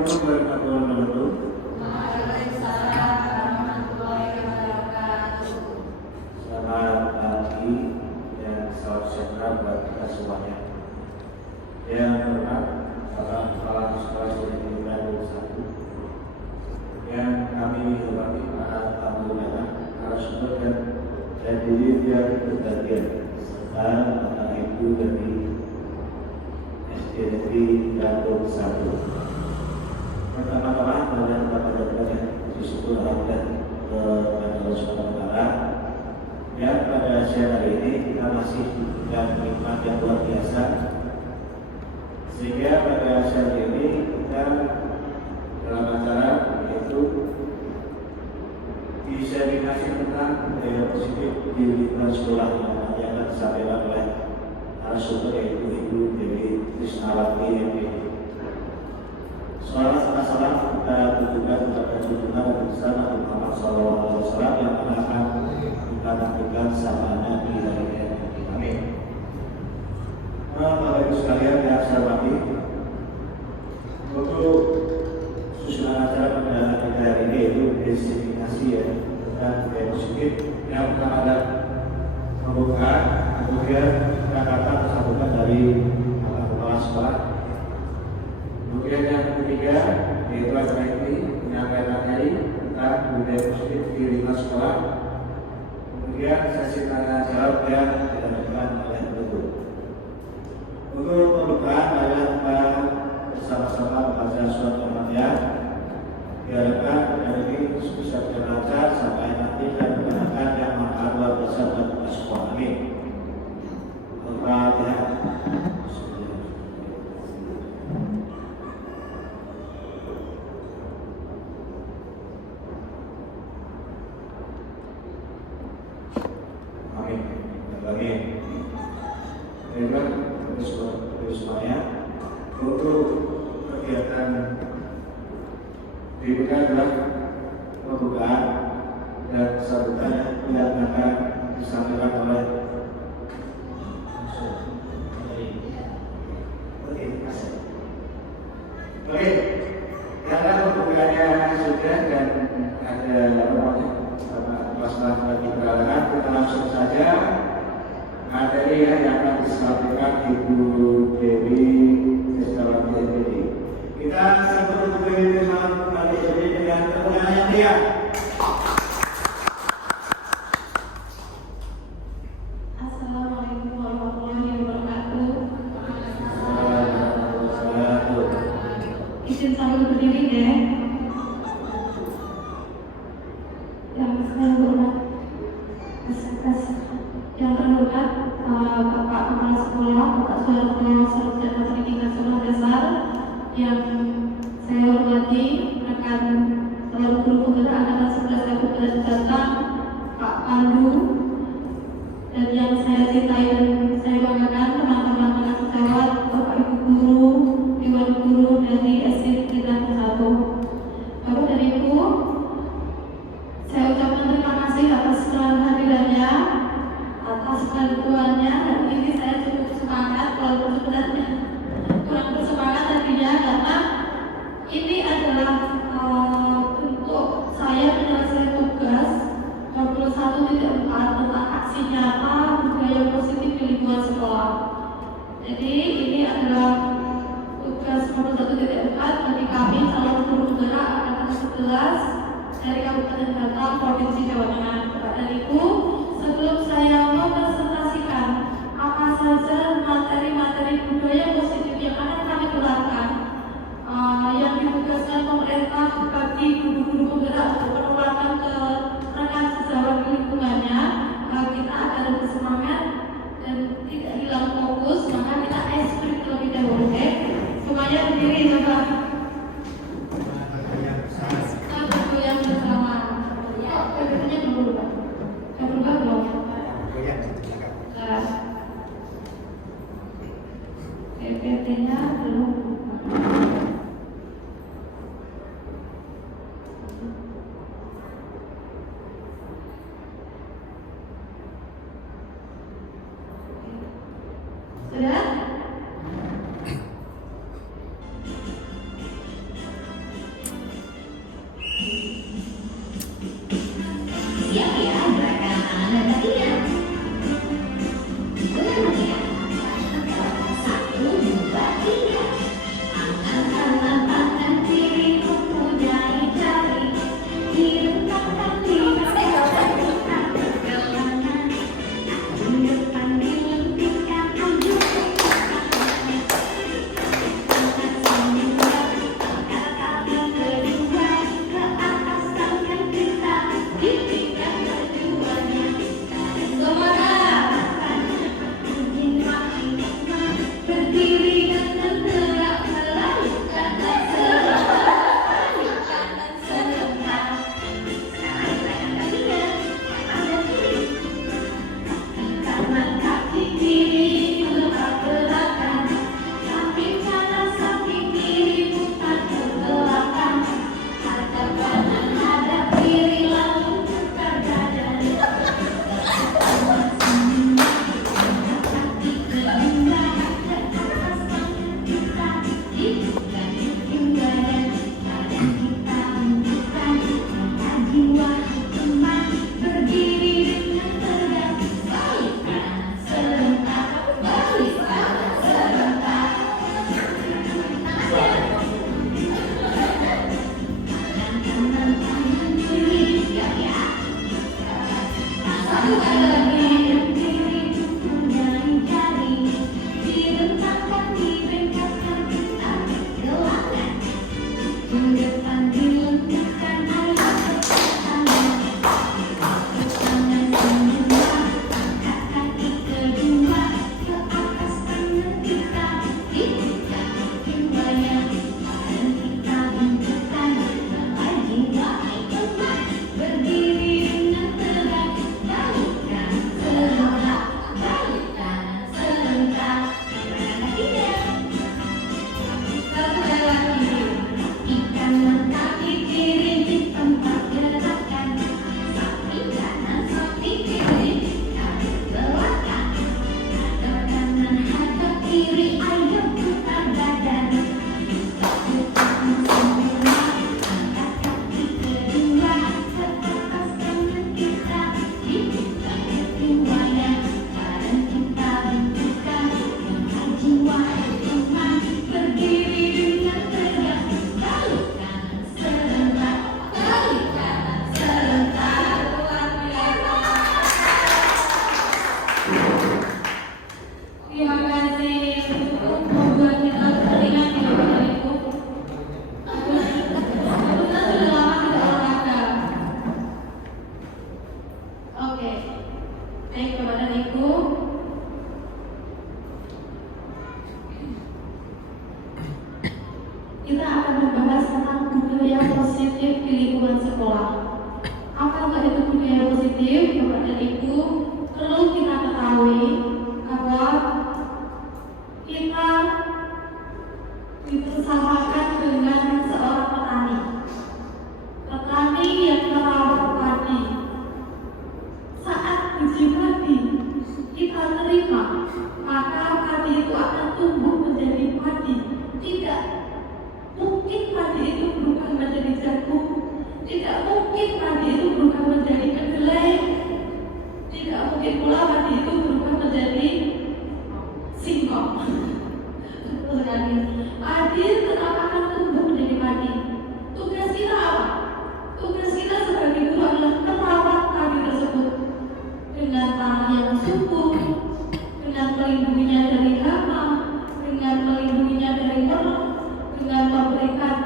Assalamualaikum warahmatullahi wabarakatuh. Waalaikumsalam warahmatullahi wabarakatuh. Selamat pagi dan salam sejahtera buat kita semuanya. Yang hormat Bapak Kepala Sekolah Sdn 1, yang kami hormati para tamu undangan, narasumber dan hadirin yang berbahagia, serta Bapak Ibu dari SDN 1. Pertama-tama kepada bersyukur alhamdulillah kepada Allah Subhanahu wa Ta'ala. Ya, pada siang hari ini kita masih diberikan nikmat yang luar biasa, sehingga pada siang hari ini kita dalam acara yaitu diseminasi tentang budaya positif di lingkungan sekolah yang akan disampaikan oleh narasumber yaitu Ibu Dewi Krisnawati MPD. Salam kita tujukan kepada junjungan Nabi besar Muhammad SAW yang akan kita nantikan sama Nabi hari ini. Amin. Bapak Ibu sekalian yang saya hormati, untuk susunan acara pada kita hari ini yaitu diseminasi ya dan budaya positif. Yang pertama ada pembukaan, kemudian kata-kata tersampaikan dari kepala sekolah. Kemudian yang ketiga yaitu acara ini menyampaikan materi tentang budaya positif di lingkungan sekolah. Kemudian sesi tanya jawab yang dilakukan oleh guru. Untuk pembukaan adalah kita bersama-sama membaca surat Al-Fatihah. Diharapkan hari ini bisa berlancar sampai nanti dan menggunakan yang maha luar biasa dan sekolah. Amin. Al-Fatihah. Semuanya untuk kegiatan berikutnya adalah pembukaan dan sambutan yang akan disampaikan oleh Oke, karena pembukaannya sudah dan ada masalah bagi peralatan, kita langsung saja materi yang akan disampaikan Ibu Dewi Krisnawati MPD. Kita sambut Ibu Dewi Krisnawati MPD dengan tepuk tangan yang meriah. Assalamualaikum warahmatullahi wabarakatuh. Izin saya berdiri ya. Yang saya hormat, yang terhormat Bapak Kepala Sekolah, Bapak Saudara Sarjana Pendidikan Sekolah Dasar, yang saya hormati rekan seluruh guru penggerak Angkatan 11 Kabupaten Jateng, Pak Pandu, dan yang saya cintai dan saya banggakan teman-teman dengan sejawat, Bapak Ibu guru, Dewan Guru dari SDN 1. Bapak dan Ibu, saya ucapkan terima kasih atas kehadirannya, atas bantuannya. Hari ini saya cukup semangat, walaupun sebenarnya kurang bersemangat tadinya, karena ini adalah untuk saya menyelesaikan tugas 21.4 tentang aksi nyata budaya positif di lingkungan sekolah. Jadi ini adalah tugas 21.4 bagi kami calon guru penggerak Angkatan 11 dari Kabupaten Batang, Provinsi Jawa Tengah. Bapak dan Ibu, sebelum saya mempresentasikan apa saja materi-materi budaya positif yang akan kami keluarkan, yang ditugaskan pemerintah bagi guru-guru penggerak untuk menularkan ke rekan sejawat di lingkungannya, kita agar lebih semangat dan tidak hilang fokus, maka kita eksprim terlebih dahulu. Semuanya berdiri coba. Yang bersama. Ya, PPT-nya dulu Pak. Yang berubah belum? PPT-nya belum. Sudah? Terima kasih untuk membuat kita teringat ya Bapak dan Ibu. Kita sudah lama tidak olahraga. Oke, baik Bapak dan Ibu. Kita akan membahas tentang budaya positif di lingkungan sekolah. Apa itu budaya positif, Bapak dan Ibu? Perlu kita ketahui bahwa kita dipersamakan dengan seorang petani. Petani yang merawat padi. Saat biji padi kita terima, maka padi itu akan tumbuh menjadi padi. Tidak mungkin padi itu berubah menjadi jagung. Tidak mungkin padi itu berubah menjadi kedelai. Tidak mungkin pula padi itu berubah menjadi singkong. Padi tetap akan tumbuh menjadi padi. Tugas kita apa? Tugas kita sebagai guru adalah merawat padi tersebut dengan tanah yang subur, dengan melindunginya dari hama, dengan melindunginya dari merah, dengan memberikan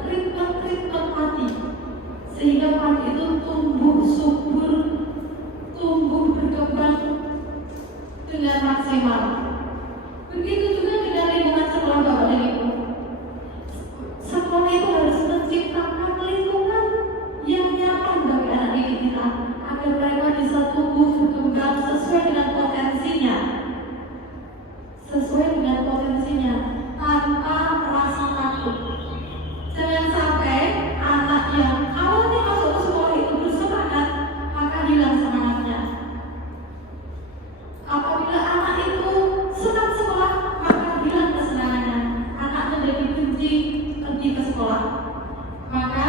treatment padi sehingga padi itu tumbuh subur, tumbuh berkembang dengan maksimal. Begitu juga dengan lingkungan sekolah Bapak dan Ibu. Sekolah itu harus menciptakan lingkungan yang nyaman bagi anak didik kita agar mereka bisa tumbuh berkembang sesuai dengan potensinya, tanpa rasa takut. Jangan sampai anak yang awalnya masuk ke sekolah itu bersemangat maka hilang semangatnya. Apabila anak itu senang sekolah maka hilang kesenangannya. Anak menjadi benci pergi ke sekolah. Maka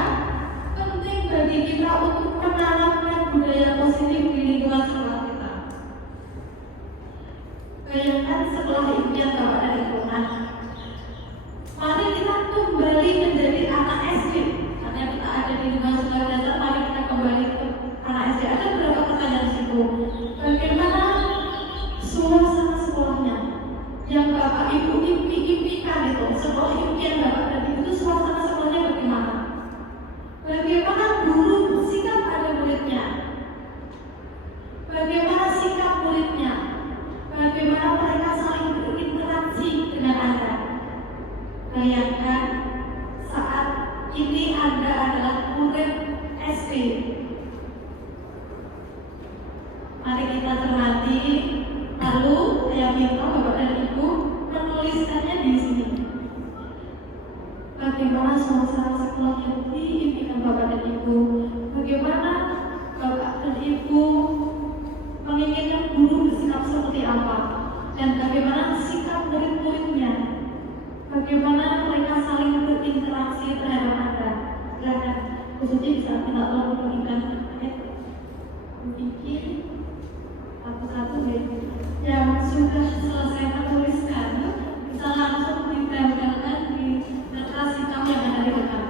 penting bagi kita untuk menanamkan budaya positif di lingkungan sekolah kita. Bayangkan sekolah impian Bapak dan Ibu. Mari kita kembali menjadi anak SD. Karena kita ada di lingkungan sekolah dasar, mari kita kembali ke anak SD. Ada beberapa pertanyaan di situ. Bagaimana suasana sekolahnya yang Bapak Ibu impikan itu, sekolah impian Bapak dan Ibu itu suasana sekolahnya bagaimana? Bagaimana guru bersikap pada muridnya? Bagaimana sikap muridnya? Bagaimana mereka saling berinteraksi dengan Anda? Bayangkan saat ini Anda adalah murid SD. Mari kita cermati. Lalu saya minta Bapak dan Ibu menuliskannya di sini. Bagaimana suasana sekolah yang diimpikan Bapak dan Ibu? Bagaimana Bapak dan Ibu menginginkan guru bersikap seperti apa? Dan bagaimana sikap murid-muridnya? Bagaimana mereka saling berinteraksi terhadap Anda? Silakan, khususnya bisa kita tolong berikan bikin satu-satu yang sudah selesai menuliskan bisa langsung ditempelkan di kertas hitam yang ada di depan.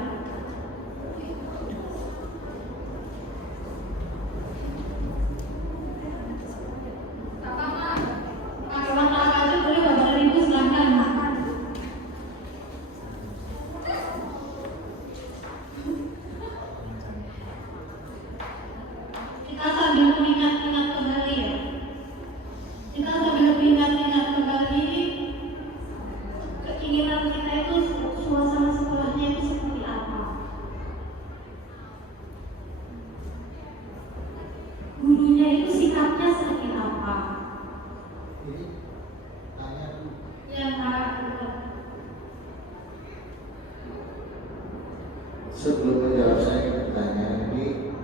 Sebelum menjawab saya pertanyaan ini,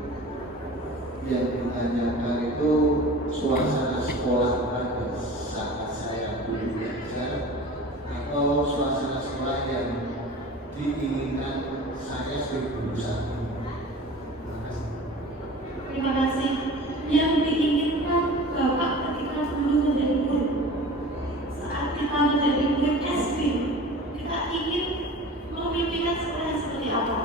yang ditanyakan itu suasana sekolah pada saat saya dulu belajar atau suasana sekolah yang diinginkan saya sebagai guru saat ini. Terima kasih. Yang diinginkan Bapak ketika dulu menjadi murid, saat kita menjadi murid SD, kita ingin memimpikan sekolah seperti apa?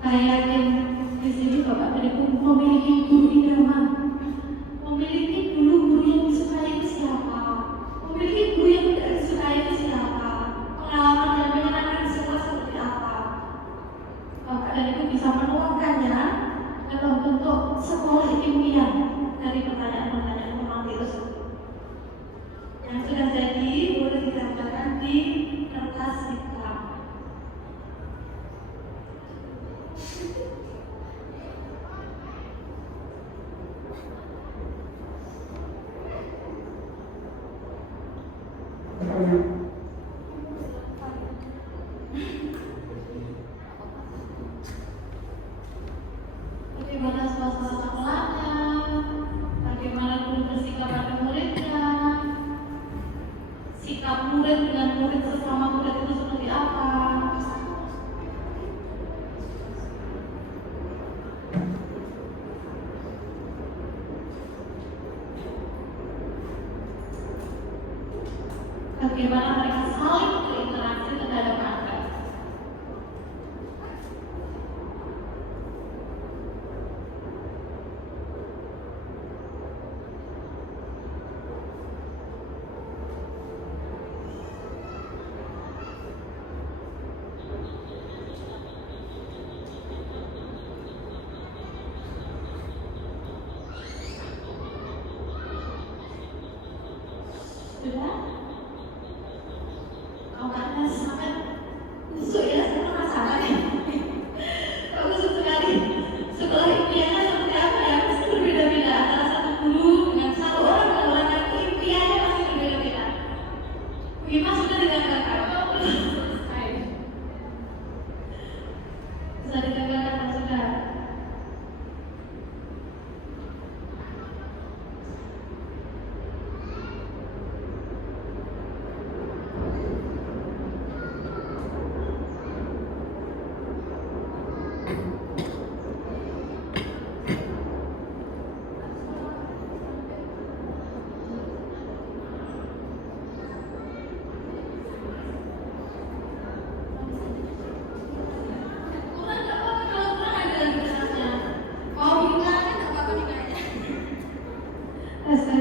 Saya yakin di sini Bapak dan Ibu memiliki guru idaman Bagaimana suasana sekolahnya, bagaimana guru bersikap pada muridnya, sikap murid dengan murid sesama murid itu seperti apa. Bagaimana mereka saling berinteraksi terhadap Anda. Sudah? Otaknya sangat busuk ya, saya penasaran ya. Kok busuk sekali? Sekolah impiannya seperti apa ya? Pasti berbeda-beda antara satu guru dengan satu orang dengan orang lain. Impiannya pasti berbeda-beda. Gimana sudah ditanggalkan? Bisa ditanggalkan Pak sudah? Kurang nggak apa-apa kalau kurang ada lagi benarnya. Mau diulangi nggak apa-apa nih kayaknya. Tes.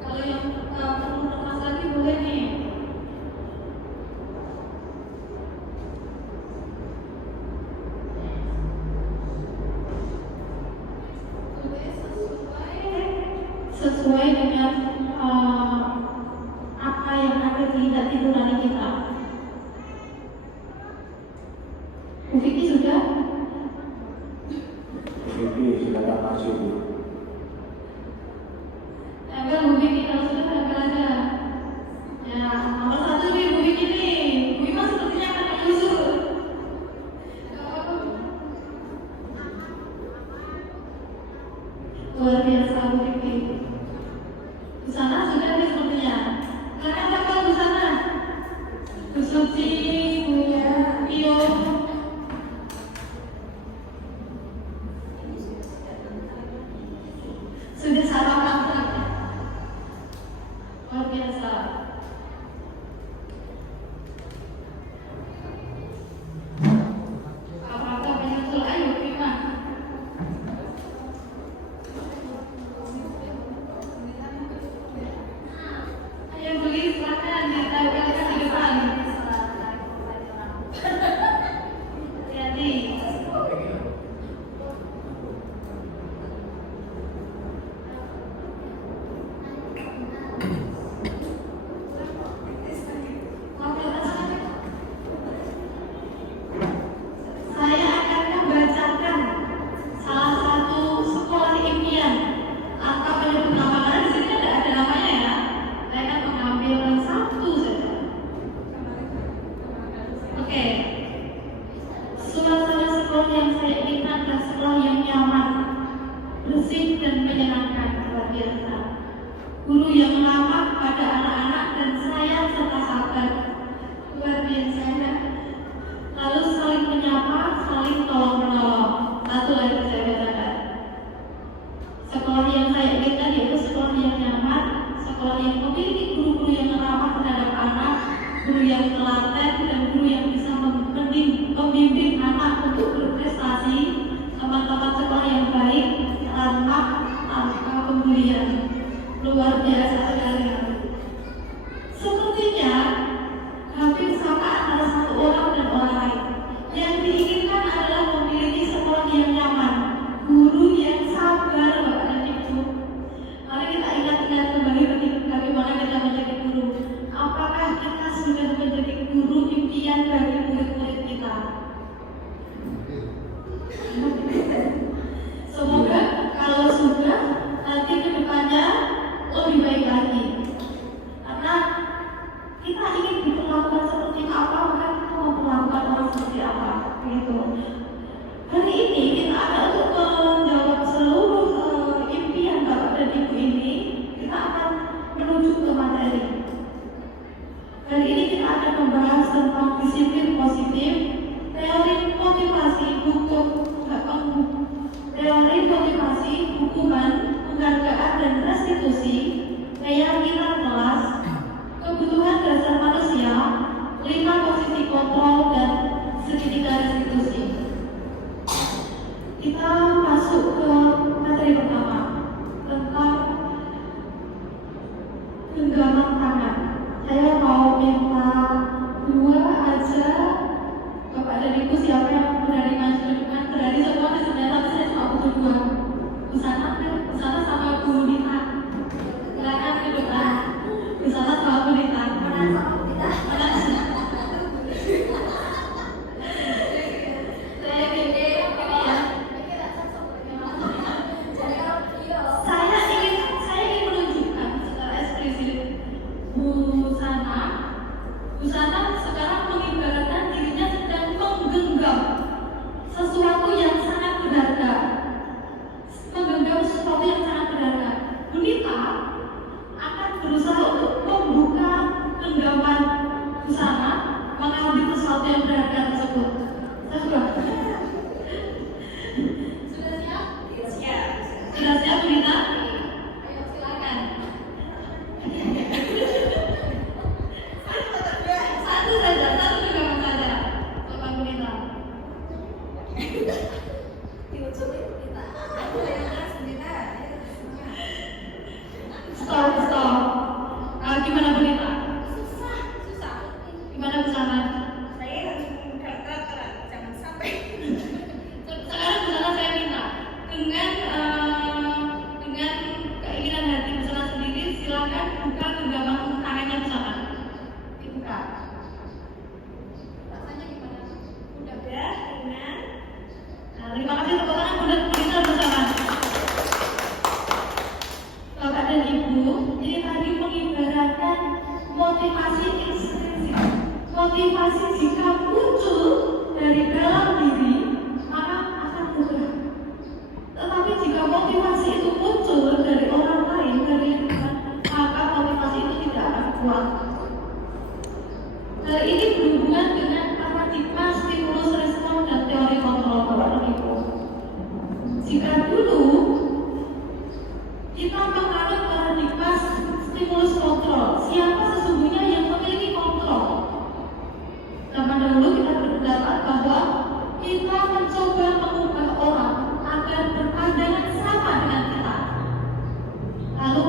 Kalau yang perlu lemas lagi boleh nih. Sesuai dengan apa yang ada di hati nurani kita. Bu Vicky sudah? Jadi silakan masuk Bu. Tempel Bu Vicky, kalau sudah tempel aja. Ya, nomor satu nih Bu Vicky nih. Bu Ima sepertinya akan menyusul. Luar biasa Bu Vicky. Di sana sudah nih sepertinya. Silakan tempel di sana. Bu Suci, Bu Pio. Sudah salah kaprah. Luar biasa. Apakah menyusul? Ayo Prima. Ayo beli silakan ditempelkan di depan. Hati-hati. Saya akan membacakan salah satu sekolah impian. Angka penyebut nama karena di sini tidak ada namanya ya. Saya akan mengambil satu saja. Oke. Suasana sekolah yang saya inginkan adalah sekolah yang nyaman, bersih dan menyenangkan. Luar biasa. Guru yang ramah pada anak-anak dan sayang serta sabar. Luar biasa ya. Lalu saling menyapa, saling tolong-menolong. Satu lagi saya bacakan. Sekolah yang saya inginkan yaitu sekolah yang nyaman, sekolah yang memiliki guru-guru yang ramah terhadap anak, guru yang telaten, dan guru yang bisa membimbing anak untuk berprestasi, teman-teman sekolah yang baik, ramah, tanpa pembulian. Luar biasa sekali. Sepertinya Stop. Gimana Bu Nita? Gimana Bu Sana? Sekarang Bu Sana saya minta dengan keinginan hati Bu Sana sendiri, silakan buka genggaman tangannya Bu Sana. Dibuka. Rasanya gimana? Udah dengan. Nah, terima kasih tepuk tangan Bu Nita Bu Sana. Bapak dan Ibu, ini tadi mengibaratkan motivasi intrinsik. Motivasi jika muncul dari dalam diri, maka akan mudah. Tetapi jika motivasi itu muncul dari orang lain, dari lingkungan, maka motivasi itu tidak akan kuat. Hal ini berhubungan dengan paradigma stimulus respon dan teori kontrol Bapak dan Ibu. Jika dulu kita menganut paradigma stimulus kontrol, siapa sesungguhnya yang memiliki kontrol? Zaman dahulu kita berpendapat bahwa kita mencoba mengubah orang agar berpandangan sama dengan kita. Lalu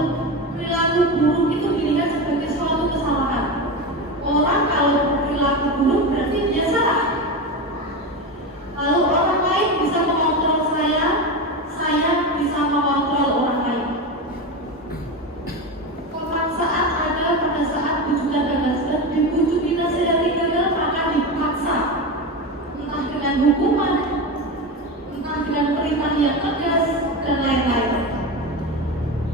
perilaku buruk itu dilihat sebagai suatu kesalahan. Orang kalau perilaku buruk berarti dia salah. Lalu orang lain bisa mengontrol saya bisa mengontrol orang lain. Pemaksaan ada pada saat bujukan gagal. Dibujuk dinasihati gagal maka dipaksa, entah dengan hukuman, entah dengan perintah yang tegas dan lain-lain.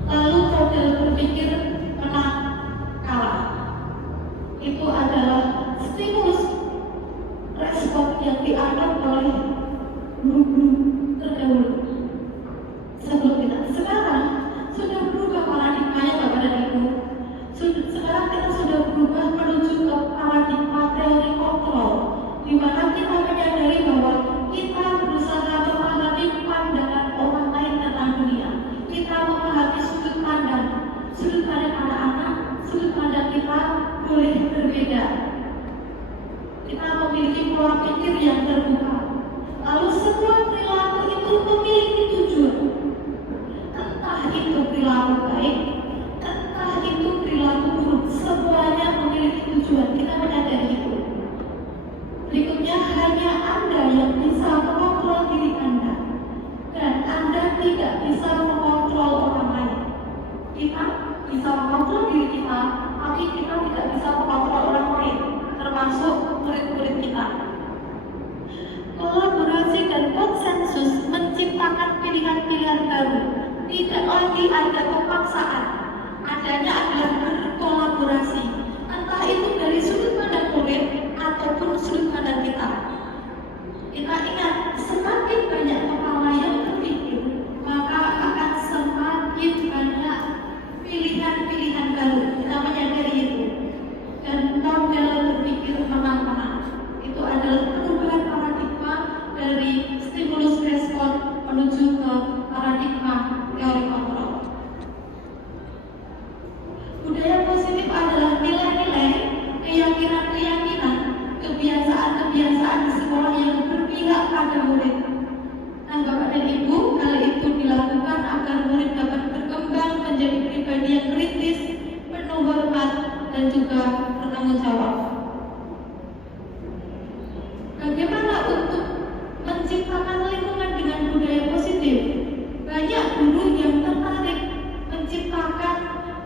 Lalu model berpikir menang kalah itu adalah stimulus respon yang dianut oleh guru-guru terdahulu sebelum kita. Sekarang sudah berubah paradigmanya Bapak dan Ibu. Sekarang kita sudah berubah menuju ke paradigma teori kontrol, di mana kita menyadari bahwa kita berusaha memahami pandangan orang lain tentang dunia. Kita memahami sudut pandang anak-anak, sudut pandang kita boleh berbeda. Kita memiliki pola pikir yang terbuka. Lalu semua perilaku itu memiliki tujuan. Entah itu perilaku baik, entah itu perilaku buruk, semuanya memiliki tujuan. Kita menyadari itu. Berikutnya, hanya Anda yang bisa mengontrol diri Anda, dan Anda tidak bisa mengontrol orang lain. Kita bisa mengontrol diri kita, tapi kita tidak bisa mengontrol orang lain, termasuk murid-murid kita. Kolaborasi dan konsensus menciptakan pilihan-pilihan baru. Tidak lagi ada pemaksaan, adanya adalah berkolaborasi. Entah itu dari sudut pandang murid ataupun sudut pandang kita. Kita ingat, semakin banyak kepala yang berpikir, maka akan semakin banyak pilihan-pilihan baru. Kita menyadari itu. Dan model berpikir menang-menang itu adalah perubahan paradigma dari stimulus respon menuju ke paradigma teori kontrol. Budaya positif adalah nilai-nilai, keyakinan-keyakinan, kebiasaan-kebiasaan di sekolah yang berpihak pada murid. Nah, Bapak dan Ibu, hal itu dilakukan agar murid dapat berkembang menjadi pribadi yang kritis, penuh hormat, dan juga bertanggung jawab. Bagaimana untuk menciptakan lingkungan dengan budaya positif? Banyak guru yang tertarik menciptakan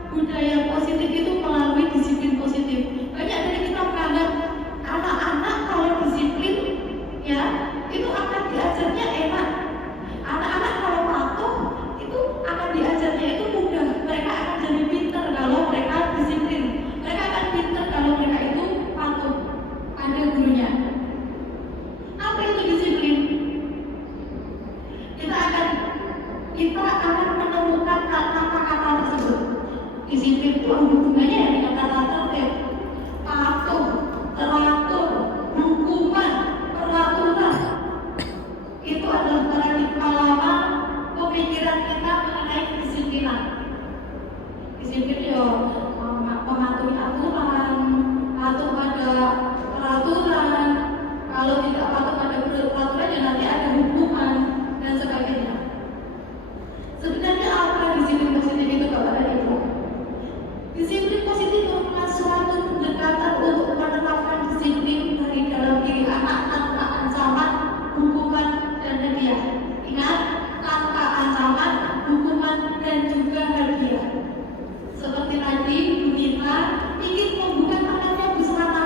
budaya positif itu melalui disiplin positif. Banyak dari kita menganggap anak-anak kalau disiplin, ya, itu akan diajarnya enak. Anak-anak kalau patuh, itu akan diajarnya itu mudah. Mereka akan jadi pintar kalau mereka disiplin. Mereka akan pintar kalau mereka itu patuh pada gurunya. Apa itu disiplin? Kita akan menemukan kata-kata tersebut. Disiplin itu hubungannya dengan kata tertib, patuh, teratur, hukuman, peraturan. Itu dan juga hadiah. Seperti tadi, Bu Nina ingin membuka tangannya Bu Sana,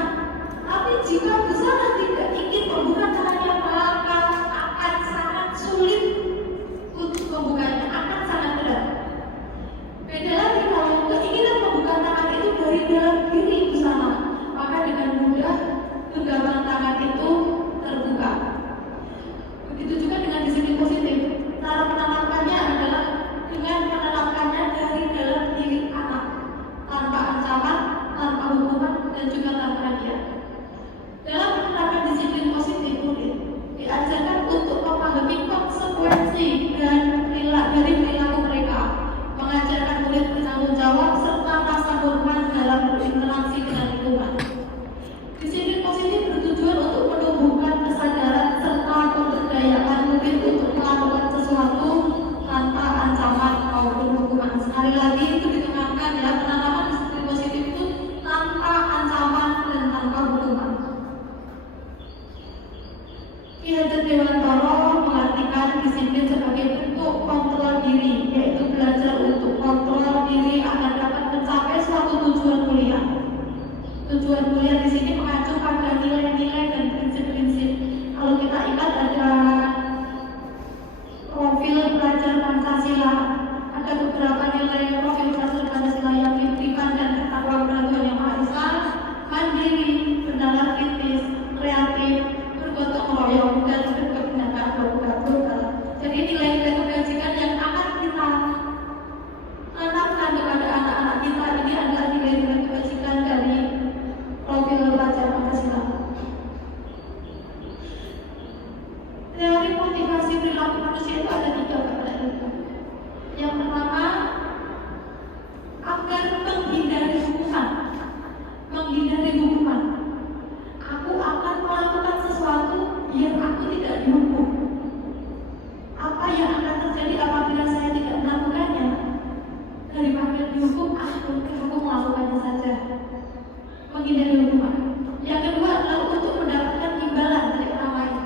tapi jika Bu Sana tidak ingin membuka tangannya, maka akan sangat sulit untuk membukanya, akan sangat berat. Beda lagi kalau keinginan membuka tangan itu dari dalam diri Bu Sana, maka dengan mudah genggaman tangan itu terbuka. Begitu juga dengan disiplin positif. Cara menanamkannya adalah dengan menanamkannya dari dalam diri anak, tanpa ancaman, tanpa hukuman, dan juga tanpa hadiah. Dalam menerapkan disiplin positif, murid diajarkan untuk memahami konsekuensi dan dari perilaku mereka, mengajarkan murid bertanggung jawab serta rasa hormat dalam berinteraksi dengan lingkungan. Disiplin positif bertujuan untuk menumbuhkan kesadaran serta pemberdayaan murid untuk melakukan sesuatu tanpa ancaman maupun hukuman. Sekali lagi itu ditekankan ya, penanaman disiplin positif itu tanpa ancaman dan tanpa hukuman. Ki Hajar Dewantara mengartikan disiplin sebagai bentuk kontrol diri, yaitu belajar untuk kontrol diri agar dapat mencapai suatu tujuan mulia. Tujuan mulia di sini mengacu pada nilai-nilai dan prinsip-prinsip. Kalau kita ingat ada profil pelajar Pancasila, ada beberapa nilai profil pelajar Pancasila yang diberikan dan ketakwaan Tuhan Yang Maha Esa, mandiri, bernalar kritis, kreatif, bergotong royong, dan berkebenangan global. Jadi nilai-nilai kebajikan yang akan kita tanamkan kepada anak-anak kita ini adalah nilai-nilai kebajikan dari profil pelajar Pancasila. Teori motivasi perilaku manusia itu ada 3 Bapak Ibu. Yang pertama, agar menghindari hukuman. Menghindari hukuman. Aku akan melakukan sesuatu biar aku tidak dihukum. Apa yang akan terjadi apabila saya tidak melakukannya? Daripada dihukum, aku melakukannya saja. Menghindari hukuman. Yang kedua adalah untuk mendapatkan imbalan dari orang lain.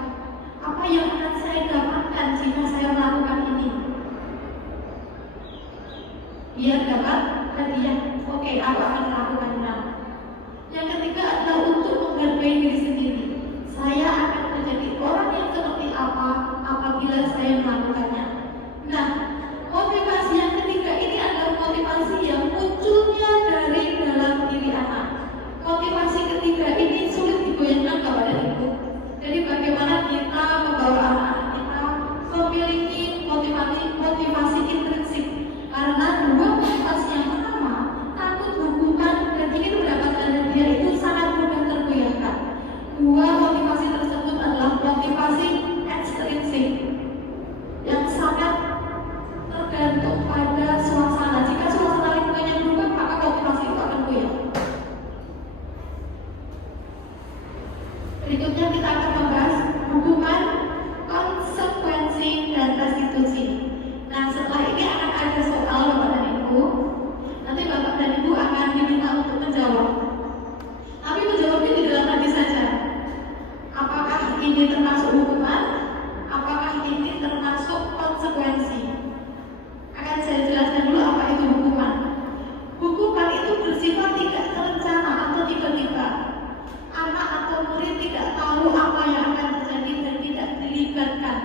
Apa yang akan saya dapatkan jika saya melakukan ini? Biar dapat hadiah. Oke, aku akan melakukannya. Yang ketiga adalah untuk menghargai diri sendiri. Saya akan menjadi orang yang seperti apa apabila saya melakukannya. Nah, motivasi yang ketiga ini adalah motivasi yang munculnya dari dalam diri anak. Motivasi ketiga ini sulit digoyahkan kepada ibu. Jadi bagaimana kita membawa anak-anak kita memiliki motivasi intrinsik. Karena 2 motivasi yang pertama, takut hukuman dan ingin mendapatkan hadiah itu sangat mudah tergoyahkan. 2 motivasi tersebut adalah motivasi ekstrinsik yang sangat tergantung pada suasana. Jika suasana lingkungannya berubah, maka motivasi itu akan goyah. Berikutnya kita akan membahas hukuman, konsekuensi, dan restitusi. Nah, setelah ini akan ada soal Bapak dan Ibu. Nanti Bapak dan Ibu akan diminta untuk menjawab. Tapi menjawabnya di dalam hati saja. Apakah ini termasuk hukuman? Apakah ini termasuk konsekuensi? Akan saya jelaskan dulu apa itu hukuman. Hukuman itu bersifat tidak terencana atau tiba-tiba. Anak atau murid tidak tahu apa yang akan terjadi dan tidak dilibatkan.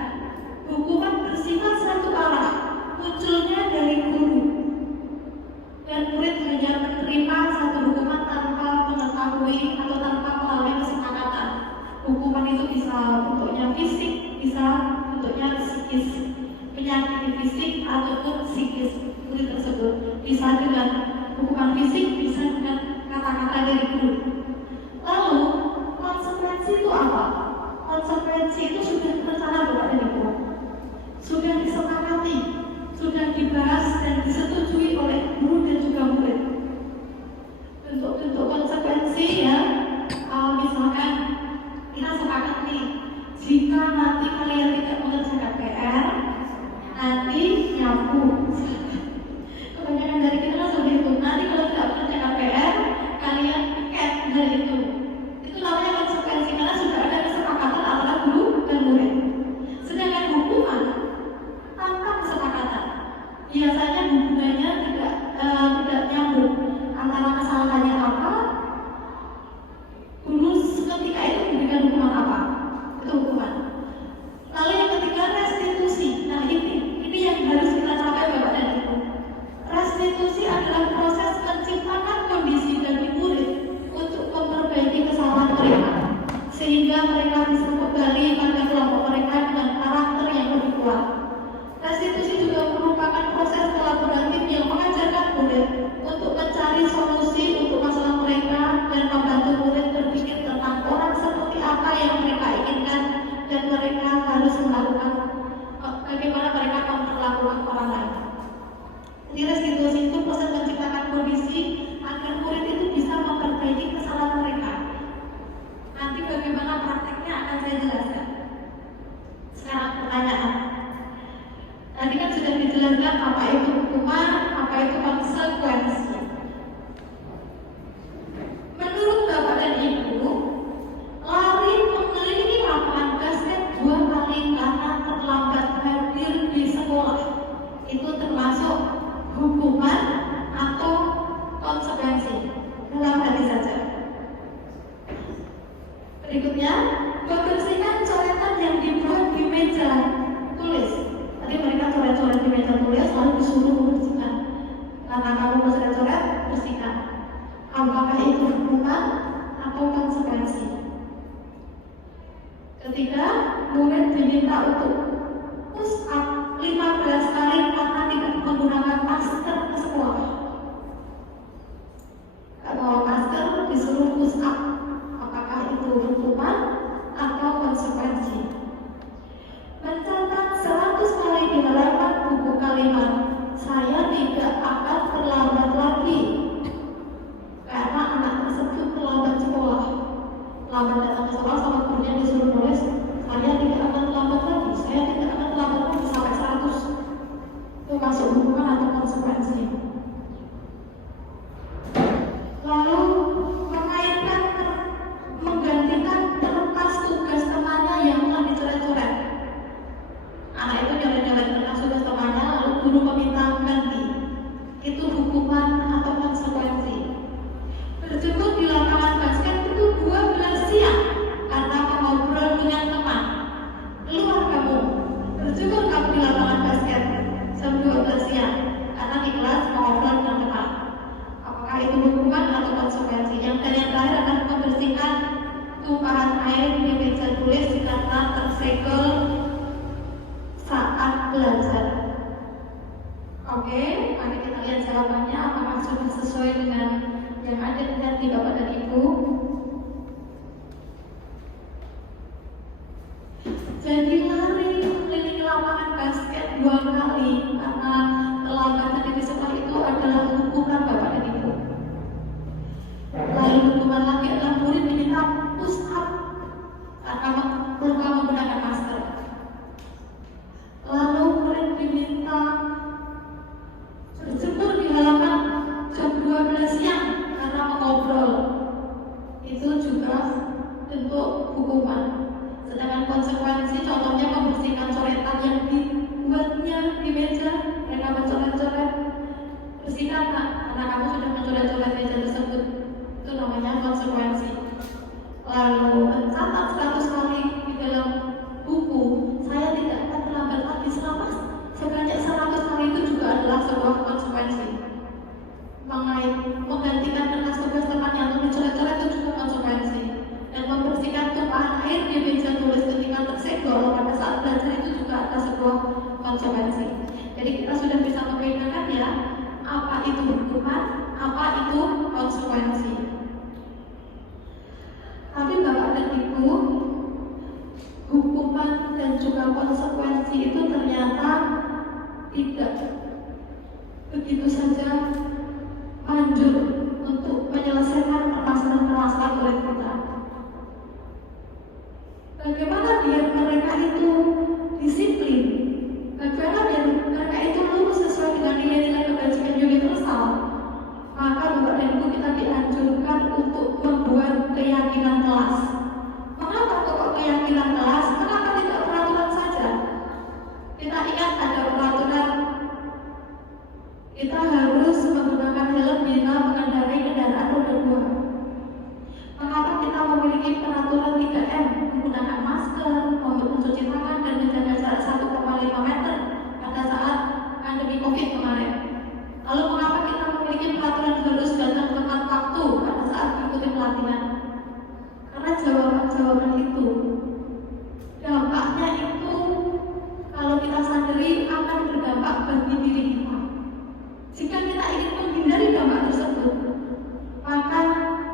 Hukuman bersifat satu arah, munculnya dari guru. Dan murid hanya menerima satu hukuman tanpa mengetahui atau tanpa melalui kesepakatan. Hukuman itu bisa bentuknya fisik, bisa bentuknya psikis, menyakiti fisik ataupun psikis murid tersebut. Bisa dengan hukuman fisik, bisa dengan kata-kata dari guru. Lalu konsekuensi itu apa? Konsekuensi itu sudah terencana Bapak dan Ibu, sudah disepakati, sudah dibahas dan disetujui oleh guru dan juga murid. Bentuk-bentuk konsekuensi ya, misalkan kita sepakat nih, jika nanti kalian tidak mengerjakan PR, nanti nyapu. Kebanyakan dari kita kan seperti itu. Nanti kalau tidak mengerjakan PR, kalian piket dari itu. Itu namanya konsekuensi karena sudah ada kesepakatan antara guru dan murid. pertanyaan. Tadi kan sudah dijelaskan apa itu hukuman, apa itu konsekuensi. Menurut Bapak dan Ibu, lari mengelilingi lapangan basket 2 kali karena terlambat hadir di sekolah itu termasuk hukuman atau konsekuensi? Dalam hati saja. Berikutnya, membersihkan coretan yang dibuat di meja tulis. Tadi mereka coret-coret di meja tulis lalu disuruh membersihkan. Karena kamu masih coret, bersihkan. Apakah itu hukuman atau konsekuensi? Ketiga, murid diminta untuk push up 15 kali karena tidak menggunakan masker ke sekolah. Kalau masker disuruh push up, apakah itu hukuman atau konsekuensi? Mencatat 100 kali di halaman buku kalimat, saya tidak akan terlambat lagi karena anak tersebut terlambat sekolah. Terlambat datang ke sekolah sama gurunya disuruh nulis, saya tidak akan terlambat lagi, saya tidak akan terlambat lagi sampai 100. Itu masuk hukuman atau konsekuensi? Lalu menggantikan kertas tugas temannya yang telah dicoret-coret. Anak itu nyoret-nyoret kertas tugas temannya, lalu guru meminta ganti. Itu hukuman atau konsekuensi? Berjemur di lapangan basket itu 12 siang karena mengobrol dengan teman. Keluar kamu, berjemur kamu di lapangan basket jam 12 siang karena di kelas mengobrol dengan teman. Apakah itu hukuman atau konsekuensi? Yang terakhir adalah membersihkan tumpahan air di meja tulis karena tersegel saat belajar. Oke, mari kita lihat jawabannya apakah sudah sesuai dengan yang ada di hati Bapak dan Ibu. Jadi lari keliling lapangan basket 2 kali karena terlambat di sekolah itu adalah hukuman Bapak dan Ibu. Lalu hukuman lagi adalah murid diminta push up karena lupa menggunakan masker. Lalu murid diminta berjemur di halaman jam 12 siang karena mengobrol. Itu juga bentuk hukuman. Sedangkan konsekuensi contohnya membersihkan coretan yang dibuatnya di meja, mereka mencoret-coret. Bersihkan karena kamu sudah mencoret-coret meja tersebut. Itu namanya konsekuensi. Lalu mencatat 100 kali di dalam buku, saya tidak akan terlambat lagi selama sebanyak 100 kali itu juga adalah sebuah konsekuensi. Menggantikan kertas tugas teman yang mencoret-coret itu juga konsekuensi. Dan membersihkan tumpahan air di meja tulis ketika tersegel pada saat belajar itu juga ada sebuah konsekuensi. Jadi kita sudah bisa membedakan ya, apa itu hukuman, apa itu konsekuensi. Tapi Bapak dan Ibu, hukuman dan juga konsekuensi itu ternyata tidak begitu saja manjur untuk menyelesaikan permasalahan-permasalahan murid kita. Bagaimana biar mereka itu disiplin? Bagaimana biar mereka itu lulus sesuai dengan nilai-nilai kebajikan universal? Maka Bapak dan Ibu kita dianjurkan untuk membuat keyakinan kelas. Mengapa kok keyakinan kelas? Kenapa tidak peraturan saja? Kita ingat ada peraturan kita harus menggunakan helm bila mengendarai kendaraan roda 2. Mengapa kita memiliki peraturan 3M, menggunakan masker, mencuci tangan dan menjaga jarak 1,5 meter pada saat pandemi COVID kemarin? Lalu mengapa kita memiliki peraturan harus datang tepat waktu pada saat mengikuti pelatihan? Karena jawaban-jawaban itu, dampaknya itu kalau kita sadari akan berdampak bagi diri kita. Jika kita ingin menghindari dampak tersebut, maka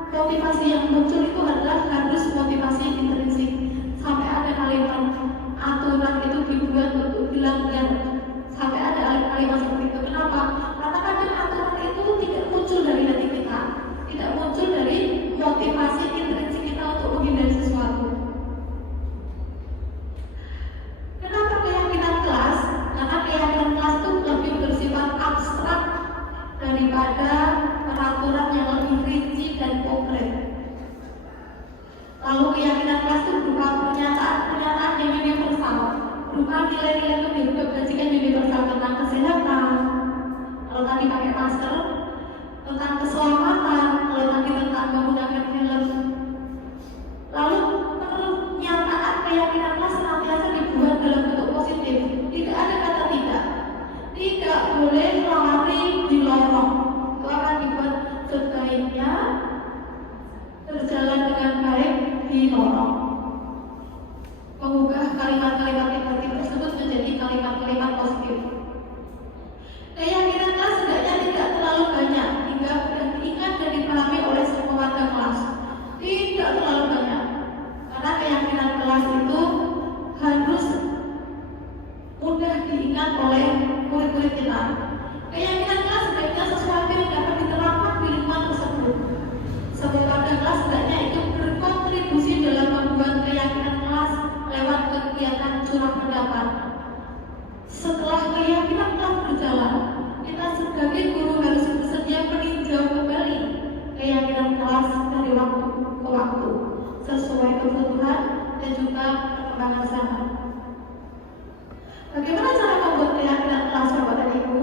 motivasi yang muncul itu adalah harus motivasi intrinsik. Sampai ada kalimat aturan itu dibuat untuk dilanggar. Sampai ada kalimat seperti itu. Kenapa? Karena kadang aturan itu tidak muncul dari hati kita, tidak muncul dari motivasi intrinsik kita untuk menghindari sesuatu. Kenapa relate juga belajar universal tentang kesehatan. Kalau tadi pakai masker, tentang keselamatan, kalau tadi tentang menggunakan helm. Lalu pernyataan keyakinanlah senantiasa dibuat dalam bentuk positif. Tidak ada kata tidak. Tidak boleh lari di lorong. Itu akan dibuat sebaiknya berjalan dengan baik di lorong. Mengubah kalimat-kalimat negatif tersebut menjadi kalimat-kalimat positif. Keyakinanlah setidaknya tidak terlalu banyak hingga mudah diingat dan dipahami oleh semua warga kelas. Tidak terlalu banyak, karena keyakinan kelas itu harus mudah diingat oleh murid-murid kita. Keyakinan kelas sebaiknya sesuatu yang dapat diterapkan di lingkungan tersebut. Semua warga kelas setidaknya itu berkontribusi dalam membuat keyakinan kelas lewat kegiatan curah pendapat. Setelah keyakinan kelas berjalan, kita sebagai guru harus bersedia meninjau kembali keyakinan kelas dari waktu ke waktu sesuai kebutuhan dan juga perkembangan zaman. Bagaimana cara membuat keyakinan kelas, Bapak dan Ibu?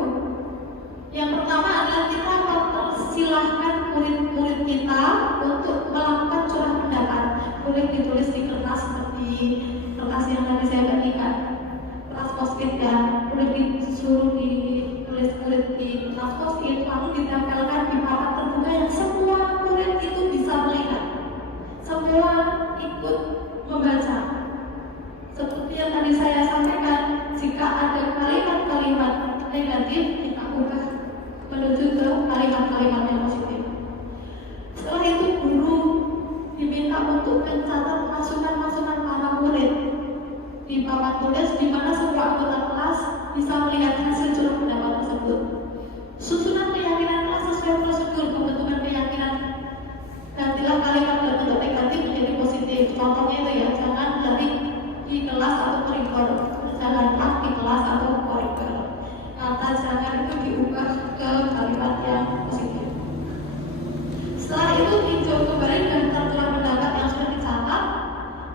Yang pertama adalah kita mempersilahkan murid-murid kita untuk melakukan curah pendapat. Boleh ditulis di kertas seperti kertas yang tadi saya bagikan, kertas post-it ya. Boleh disuruh ditulis murid di kertas post-it, lalu ditempelkan di papan terbuka yang semua murid itu bisa melihat, semua ikut membaca. Seperti yang tadi saya sampaikan, jika ada kalimat-kalimat negatif, kita ubah menuju ke kalimat-kalimat yang positif. Setelah itu guru diminta untuk mencatat masukan-masukan para murid di papan tulis di mana semua anggota kelas bisa melihat hasil curah pendapat tersebut. Susunan keyakinan kelas sesuai prosedur pembentukan keyakinan. Gantilah kalimat berbentuk negatif menjadi positif. Contohnya itu ya, jangan dari di kelas atau koridor, berjalanlah di kelas atau koridor. Kata jangan itu diubah ke kalimat yang positif. Setelah itu tinjau kembali daftar curah pendapat yang sudah dicatat.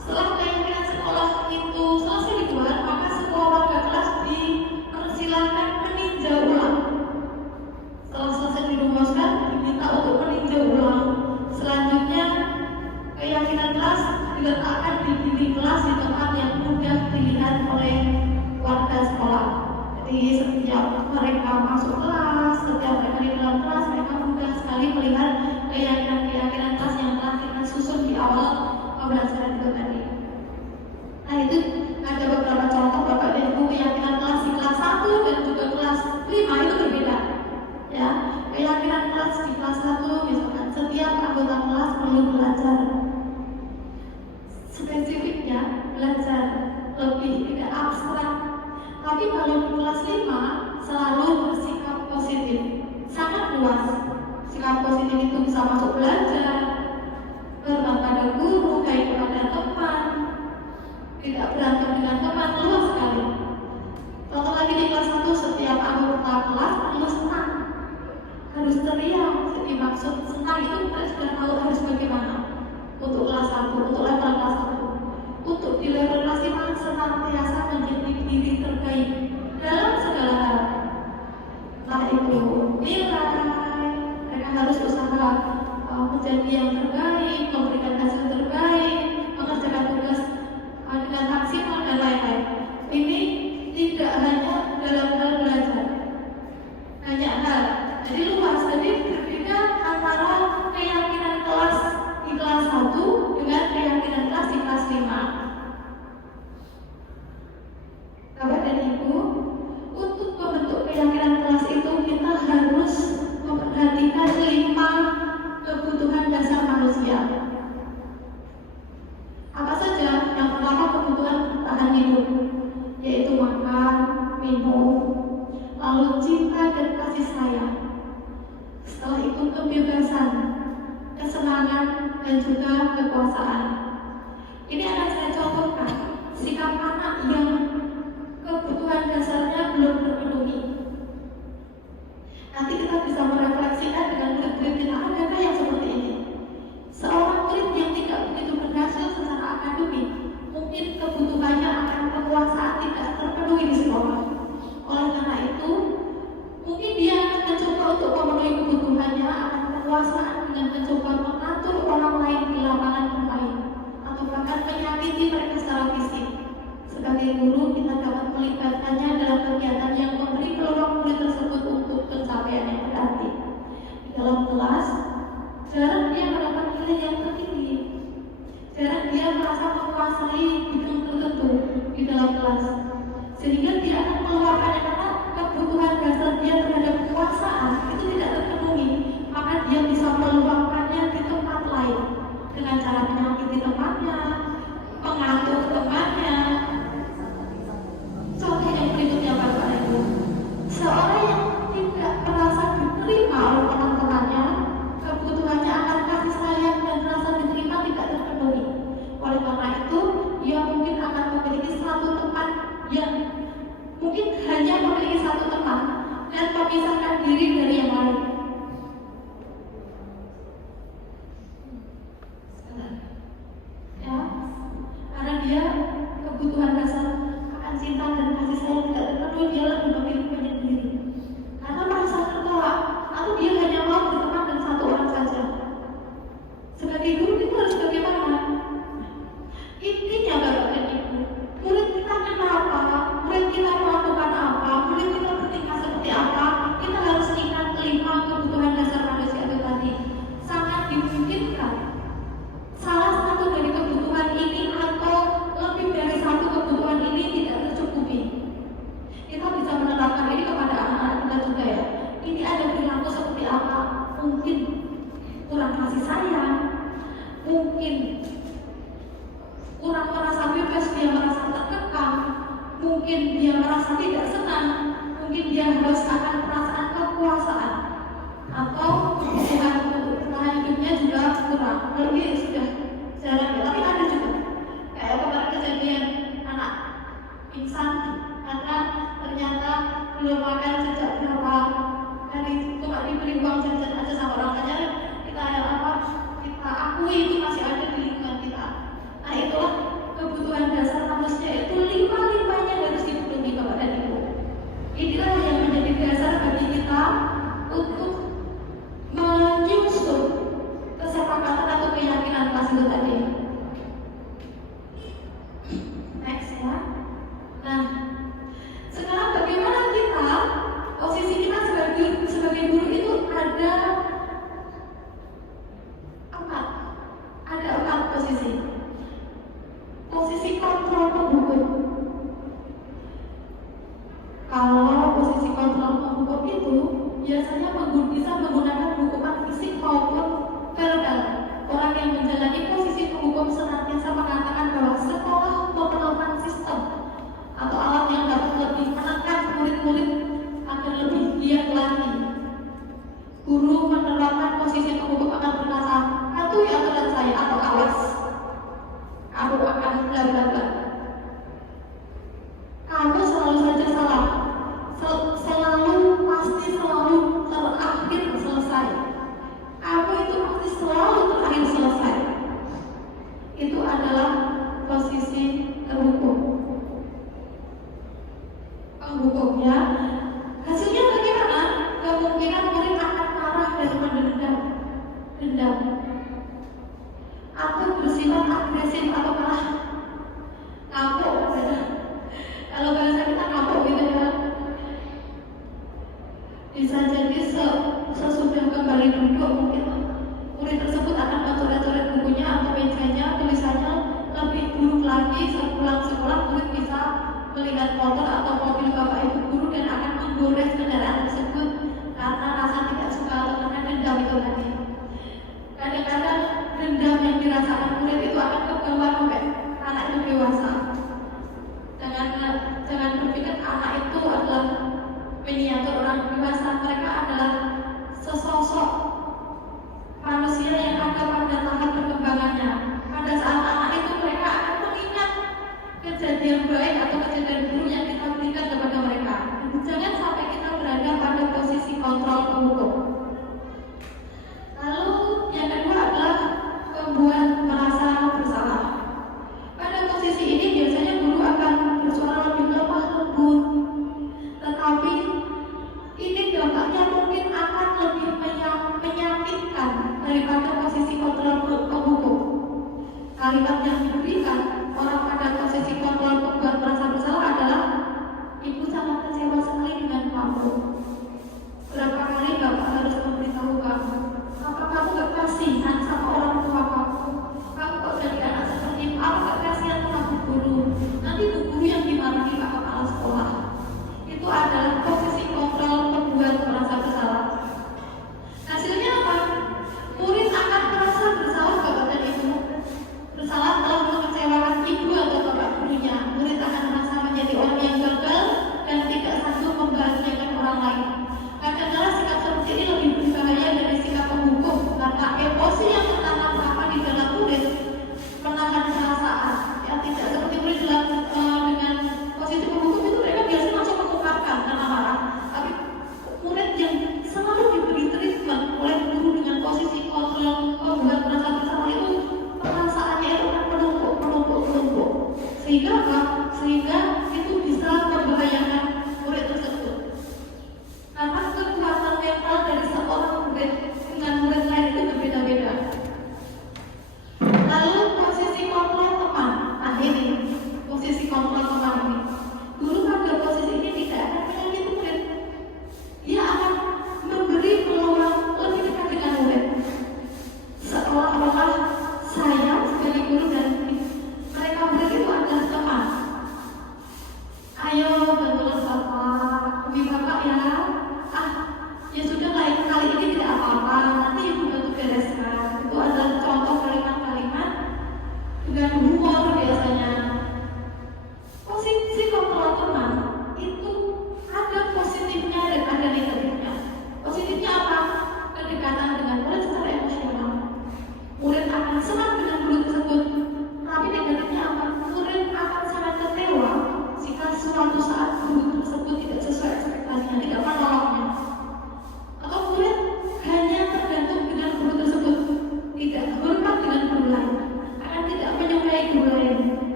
Setelah keyakinan sekolah itu selesai dibuat, maka semua warga kelas dipersilakan meninjau ulang. Setelah selesai dirumuskan, diminta untuk meninjau ulang. Selanjutnya, keyakinan kelas diletakkan di dinding kelas di tempat yang mudah dilihat oleh warga sekolah. Jadi setiap mereka masuk kelas, setiap mereka di dalam kelas, mereka mudah sekali melihat keyakinan-keyakinan kelas yang telah kita susun di awal pembelajaran itu tadi. Nah itu ada beberapa contoh Bapak dan Ibu keyakinan kelas di kelas 1 dan juga kelas 5 itu berbeda. Ya, keyakinan kelas di kelas 1 misalkan setiap anggota kelas perlu belajar. Spesifiknya belajar lebih tidak abstrak. Tapi kalau di kelas 5 selalu bersikap positif, sangat luas. Sikap positif itu bisa masuk belajar, berbakti pada guru, baik kepada teman, tidak berantem dengan teman, luas sekali. Contoh lagi di kelas 1 setiap anggota kelas perlu senang, harus teriak. Jadi maksud senang itu kita sudah tahu harus bagaimana. Untuk kelas 1, untuk level kelas 1, untuk di level kelas 5 senantiasa menjadi diri terbaik dalam segala hal. Nah itu nilai, mereka harus usaha menjadi yang terbaik, memberikan hasil terbaik, mengerjakan tugas dengan maksimal dan lain-lain. Ini tidak hanya dalam hal belajar, banyak hal. Jadi luas, jadi berbeda antara keyakinan kelas di kelas 1 dengan keyakinan kelas di kelas 5. Bapak dan Ibu, untuk membentuk keyakinan kelas itu kita harus memperhatikan 5 kebutuhan dasar manusia. Apa saja? Yang pertama kebutuhan bertahan hidup, yaitu makan, minum, lalu cinta dan kasih sayang. Setelah itu kebebasan, kesenangan dan juga kekuasaan. Ini akan saya contohkan sikap anak yang kebutuhan dasarnya belum terpenuhi. Nanti kita bisa merefleksikan dengan murid-murid kita, adakah yang seperti ini? Seorang murid yang tidak begitu berhasil secara akademik, mungkin kebutuhannya akan kekuasaan tidak terpenuhi di sekolah. Oleh karena itu, mungkin dia akan mencoba untuk memenuhi kebutuhannya, akan kekuasaan dengan mencoba mengatur orang lain di lapangan bermain, atau bahkan menyakiti mereka secara fisik. Sebagai guru, kita dapat melibatkannya dalam kegiatan yang memberi peluang murid tersebut untuk pencapaian yang berarti. Di dalam kelas, jarang dia mendapat nilai yang tertinggi, jarang dia merasa menguasai bidang tertentu di dalam kelas, sehingga dia akan meluapkannya karena kebutuhan dasar dia terhadap kekuasaan itu tidak terpenuhi, maka dia bisa meluapkannya di tempat lain dengan cara menyakiti temannya, mengatur temannya. Contoh yang berikutnya Bapak Ibu, seorang yang tidak merasa diterima oleh teman-temannya, kebutuhannya akan kasih sayang dan rasa diterima tidak terpenuhi. Oleh karena itu, dia mungkin akan memiliki satu teman yang mungkin hanya memiliki satu teman dan memisahkan diri dari yang lain. Ya, karena dia kebutuhan dasar akan cinta dan kasih sayang tidak terpenuhi, dia lebih memilih menyendiri. Karena merasa tertolak, atau dia hanya mau berteman dengan satu orang saja. Sebagai guru kita harus bagaimana? Intinya Bapak dan Ibu, murid kita kenapa, murid kita melakukan apa, murid kita bertingkah seperti apa, kita harus ingat 5 kebutuhan dasar manusia itu tadi. Sangat dimungkinkan salah satu dari kebutuhan ini atau lebih dari satu kebutuhan ini tidak tercukupi. Kita bisa menerapkan ini kepada anak-anak kita juga ya. Ini ada perilaku seperti apa? Mungkin kurang kasih sayang, mungkin kurang merasa bebas, dia merasa terkekang, mungkin dia merasa tidak senang, mungkin dia harus akan perasaan kekuasaan, atau hubungan untuk bertahan hidupnya juga kurang. Lebih sudah jarang ya, tapi ada juga. Kayak kemarin kejadian anak pingsan karena ternyata belum makan sejak berapa hari, cuma diberi uang jajan aja sama orang tuanya. Kita akui itu masih ada di lingkungan kita. Nah, itulah kebutuhan dasar manusia itu 5-5-nya harus dipenuhi Bapak dan Ibu. Inilah yang menjadi dasar bagi kita untuk menyusun kesepakatan atau keyakinan kelas itu tadi. Next ya. Nah, sekarang bagaimana kita, posisi kita sebagai guru itu ada 4 posisi. Posisi kontrol penghukum. Kalau posisi kontrol penghukum itu biasanya bisa menggunakan hukuman fisik maupun verbal. Orang yang menjalani posisi penghukum senantiasa mengatakan bahwa sekolah memerlukan sistem atau alat yang dapat lebih menekan murid-murid agar lebih giat lagi. Guru menerapkan posisi penghukum akan berkata, patuhi aturan saya atau awas, kamu akan bla bla bla. Kamu selalu saja salah, selalu terakhir selesai. Kamu itu pasti selalu terakhir selesai. Itu adalah posisi terhukum. Penghukumnya, hasilnya bagaimana? Kemungkinan murid akan marah dan dendam, atau bersifat agresif atau malah kapok. Kalau bahasa kita kapok gitu ya. Bisa jadi sesudah kembali duduk mungkin murid tersebut akan mencoret-coret bukunya atau mejanya, tulisannya lebih buruk lagi. Sepulang sekolah murid bisa melihat motor atau mobil bapak ibu guru dan akan menggores kendaraan tersebut karena rasa tidak suka atau karena dendam itu tadi. Kadang-kadang dendam yang dirasakan murid itu akan kebawa sampai anak itu dewasa. Jangan berpikir anak itu adalah miniatur orang dewasa. Mereka adalah sesosok manusia yang ada pada tahap perkembangannya. Pada saat anak itu mereka akan mengingat kejadian baik atau kejadian buruk yang kita berikan kepada mereka. Jangan sampai kita berada pada posisi kontrol penghukum. Lalu yang kedua adalah membuat merasa bersalah. Pada posisi ini biasanya guru akan bersuara lebih lemah lembut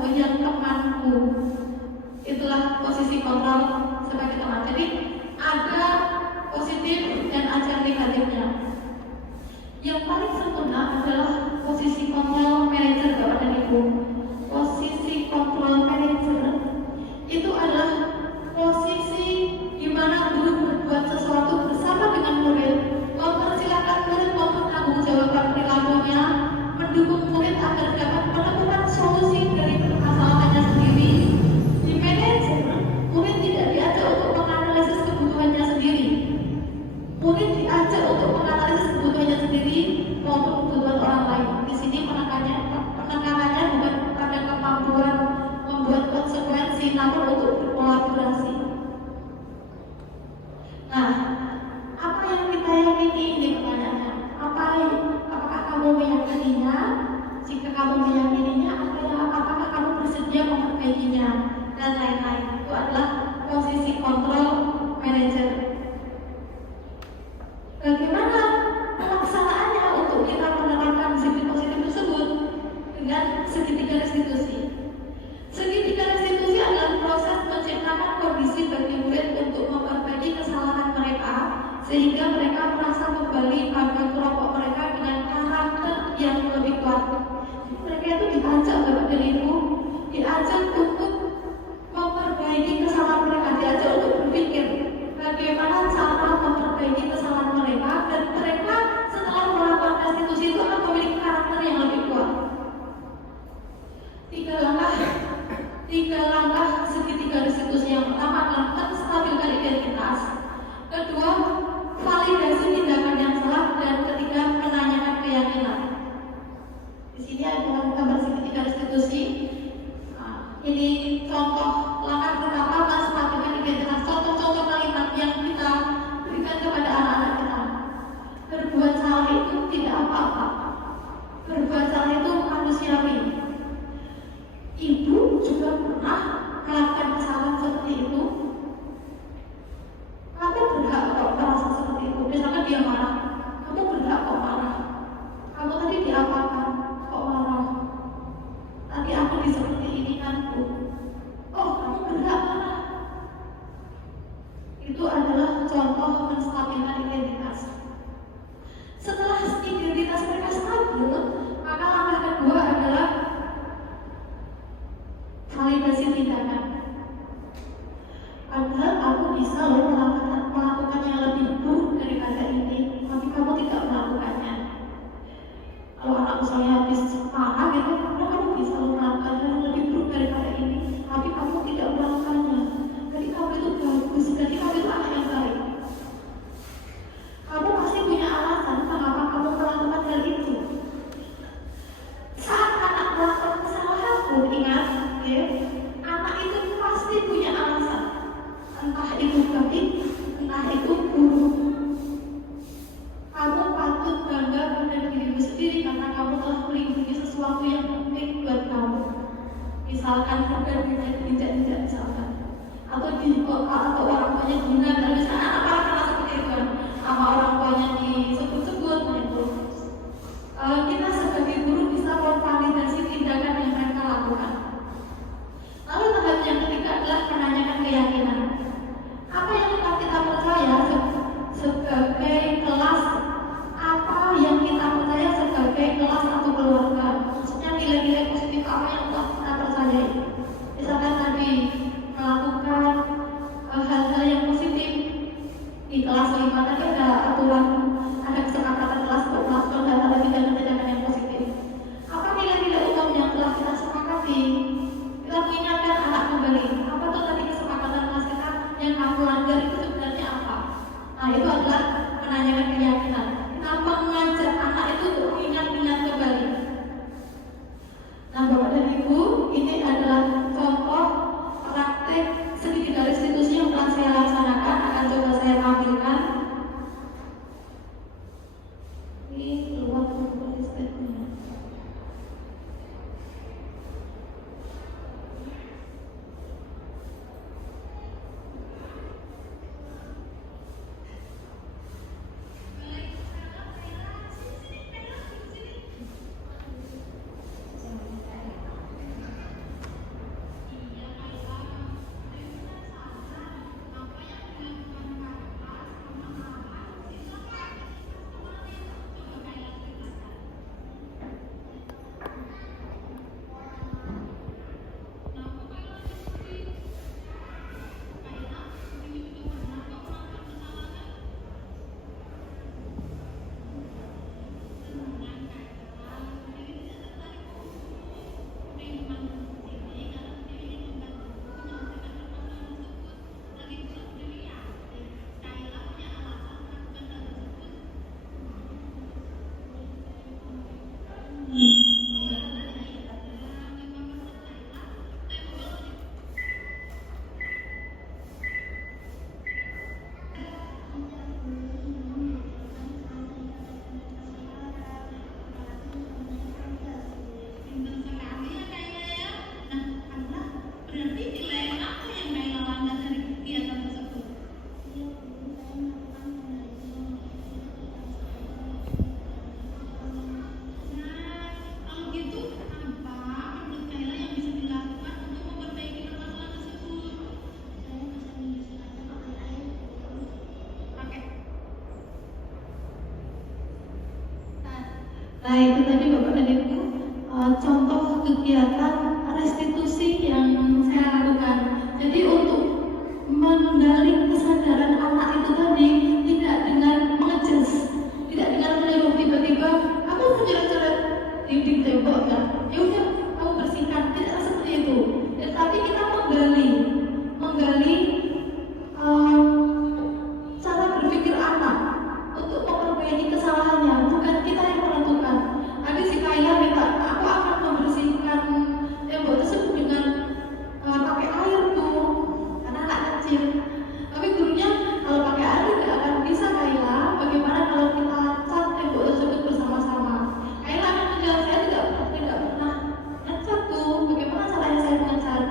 oh yang temanku. Itulah posisi kontrol sebagai teman. Jadi ada positif dan ada negatifnya. Yang paling sempurna adalah posisi kontrol manajer, Bapak dan Ibu. Posisi kontrol manajer itu adalah posisi di mana guru berbuat sesuatu bersama dengan murid, mempersilahkan murid mempertanggungjawabkan perilakunya, mendukung murid agar dapat menemukan solusi dari permasalahannya sendiri. Di manajer, murid tidak diajak untuk menganalisis kebutuhannya sendiri. Murid diajak untuk menganalisis kebutuhannya sendiri maupun kebutuhan orang lain. Di sini penekanannya bukan pada kemampuan membuat konsekuensi, namun untuk berkolaborasi. Nah, apa yang kita yakini ini pertanyaannya? Apakah kamu meyakininya? Jika kamu meyakininya, apakah kamu bersedia memperbaikinya? Dan lain-lain. Itu adalah posisi kontrol manajer. Bagaimana pelaksanaannya untuk kita menerapkan disiplin positif tersebut? Dengan segitiga restitusi. Segitiga restitusi adalah proses menciptakan kondisi bagi murid untuk memperbaiki kesalahan mereka, sehingga mereka merasa kembali pada kelompok mereka dengan karakter yang lebih kuat. Mereka itu diajak, Bapak dan Ibu, diajak untuk memperbaiki kesalahan mereka, diajak untuk berpikir bagaimana cara memperbaiki kesalahan mereka, dan mereka setelah melakukan restitusi itu akan memiliki karakter yang lebih kuat. Tiga langkah segitiga restitusi. Yang pertama adalah menstabilkan identitas, kedua validasi tindakan yang salah, dan ketiga menanyakan keyakinan. Di sini ada gambar segitiga restitusi. Ini contoh langkah pertama, menstabilkan identitas. Contoh-contoh kalimat yang kita berikan kepada anak-anak kita. Berbuat salah itu tidak apa-apa. Berbuat salah itu manusiawi. Ibu juga pernah melakukan kesalahan seperti itu. Kamu berhak kok merasa seperti itu. Misalkan dia marah, kamu berhak kok marah. Kamu tadi diapakan kok marah? Tadi aku seperti ini kan, Bu. Oh, kamu berhak marah. Itu adalah contoh menstabilkan identitas. Setelah identitas mereka stabil, maka langkah kedua adalah validasi tindakan. Padahal aku bisa loh melakukan yang lebih buruk daripada ini, tapi kamu tidak melakukannya. Kalau anakku saya habis marah gitu, kamu bisa loh melakukan yang lebih buruk daripada ini, tapi kamu tidak melakukannya. Jadi kamu itu bagus, jadi kamu itu anak yang baik. Kamu pasti punya alasan mengapa kamu melakukan hal itu. Saat anak melakukan kesalahan pun ingat, ya, anak itu pasti punya alasan. Entah itu baik, entah itu buruk. Kamu patut bangga pada dirimu sendiri karena kamu telah melindungi sesuatu yang penting buat kamu. Misalkan harga diinjak-injak misalkan, atau orang tuanya guna, dan misalnya anak karena seperti itu kan, sama orang tuanya disebut-sebut, gitu. Kita sebagai guru bisa memvalidasi tindakan yang mereka lakukan. Lalu tahap yang ketiga adalah menanyakan keyakinan. Apa yang kita percaya sebagai kelas? Apa yang kita percaya sebagai kelas atau keluarga? Maksudnya nilai-nilai positif apa yang telah kita percayai? Misalkan tadi melakukan hal-hal yang positif di kelas 5 tadi ada aturan, ada kesepakatan kelas untuk melakukan hal-hal tindakan yang positif. Nah itu tadi Bapak dan Ibu contoh kegiatan restitusi yang saya lakukan. Jadi untuk menggali kesadaran anak itu tadi tidak dengan mengejas, tidak dengan menyuruh tiba-tiba kamu menjerat-jerat di tembok kan, ya udah kamu bersihkan, tidak seperti itu. Tetapi kita menggali cara berpikir anak untuk memperbaiki kesalahannya, bukan kita yang menentukan. Nanti si Kayla minta aku akan membersihkan tembok tersebut dengan pakai air tuh, karena anak kecil. Tapi gurunya kalau pakai air tidak akan bisa Kayla. Bagaimana kalau kita cat tembok tersebut bersama-sama? Kayla akan menjawab saya tidak pernah ngecat tuh. Bagaimana caranya saya mengecat?